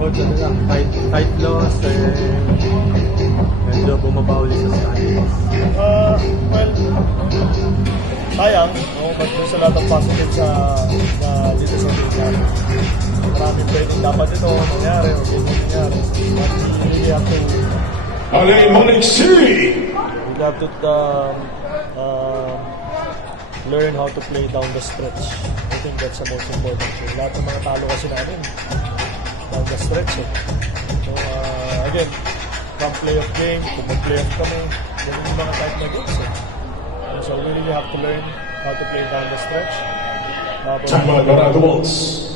Coach, ano lang, tight loss, medyo bumaba ulit sa standings. Well, sayang, but sa lahat ng positives dito sa Pilipinas. Maraming pwedeng dapat ito nangyari o hindi nangyari. But we really have to learn how to play down the stretch. I think that's the most important thing. Lahat ng mga talo kasi namin down the stretch. So, again, from playoff game, kung mag-playoff kami, ganun yung mga type na games. So we really have to learn how to play down the stretch. Time out around the walls.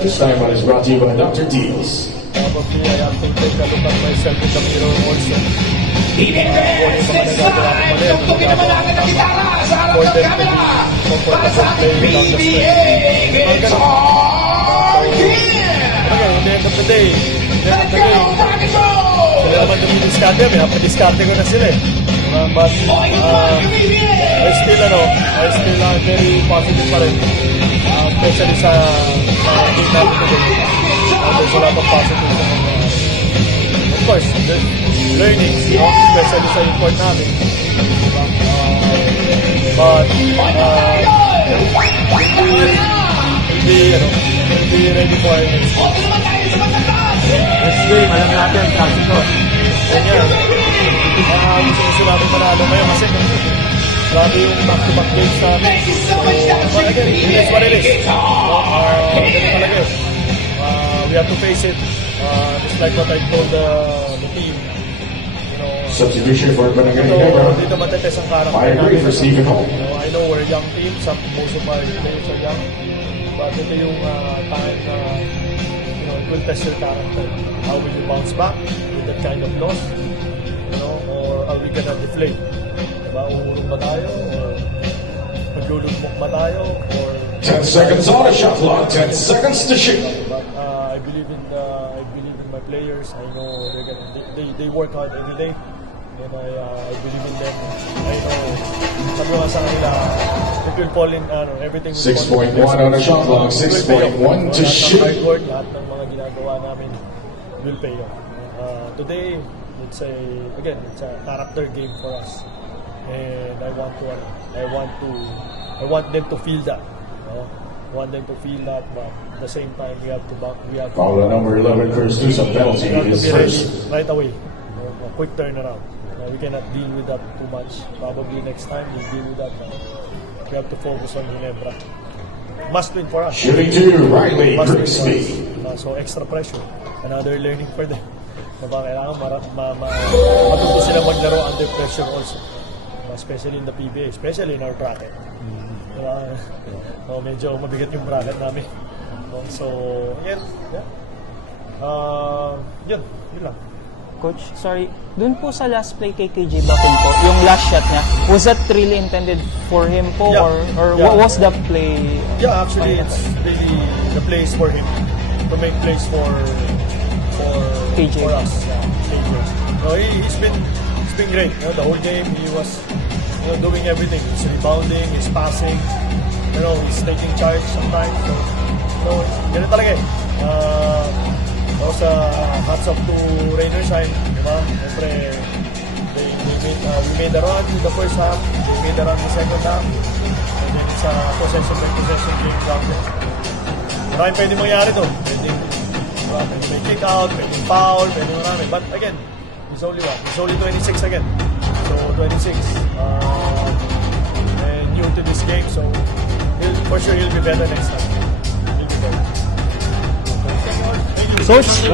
This time out is brought to you by Dr. Deals. Probably I have to take a look at myself in the mirror also. Sila naman dumidiskarte, may napadiskarte ko na sila eh. But I still very positive pa rin. Especially sa team natin today. There's a lot of positives. Of course, there's learnings, especially sa import namin. But we'll be ready for our next game. Next game, alam natin, Clasico. Gusto namin manalo ngayon kasi grabe yung back-to-back games namin. But again, it is what it is. Ganun talaga yun. We have to face it. Just like what I told the team. Substitution for Barangay Negro. Dito matetes ang karakter I agree for Stephen Hall. I know we're a young team. Most of our players are young. But ito yung time na it will test your character. How will you bounce back with that kind of loss? Or are we gonna deflate? Diba? Uurong ba tayo? Or maglulugmok ba tayo? Or 10 seconds on a shot clock. 10 seconds to shoot. But I believe in my players. I know they work hard every day, and I believe in them. I know sabi ko sa kanila, it will fall in everything. 6.1 on a shot clock. 6.1 to shoot. Lahat ng mga ginagawa namin will pay off. Today, it's a character game for us, and I want them to feel that. I want them to feel that, but at the same time, we have to Follow number 11, Cruz some penalty is first. right away. A quick turnaround. We cannot deal with that too much. Probably next time we'll deal with that. We have to focus on Ginebra. Must win for us. Shooting two, Riley Must win for Grimsby. us. So extra pressure. Another learning for them. Kailangan matuto sila maglaro under pressure also. Especially in the PBA, especially in our bracket. Medyo mabigat yung bracket namin. So, again, yun lang. Coach, sorry, dun po sa last play kay KJ Bakin po, yung last shot niya, was that really intended for him po? Yeah. Or Yeah. what was the play? Yeah, actually, it's really the place for him to make plays for KJ. For us. KJ. No, he's been great. The whole game he was doing everything. He's rebounding, he's passing. He's taking charge sometimes. So ganun talaga eh. Also, hats off to Rainersheim, di ba? Siyempre, we made a run in the first half, they made a run in the second half, and then it's a possession game out there. Maraming pwede mangyari doon. Pwede may kick out, pwede foul, pwede marami. But again, he's only 26 again. So 26, and new to this game, so for sure he'll be better next time. He'll be better. Thank you. Coach,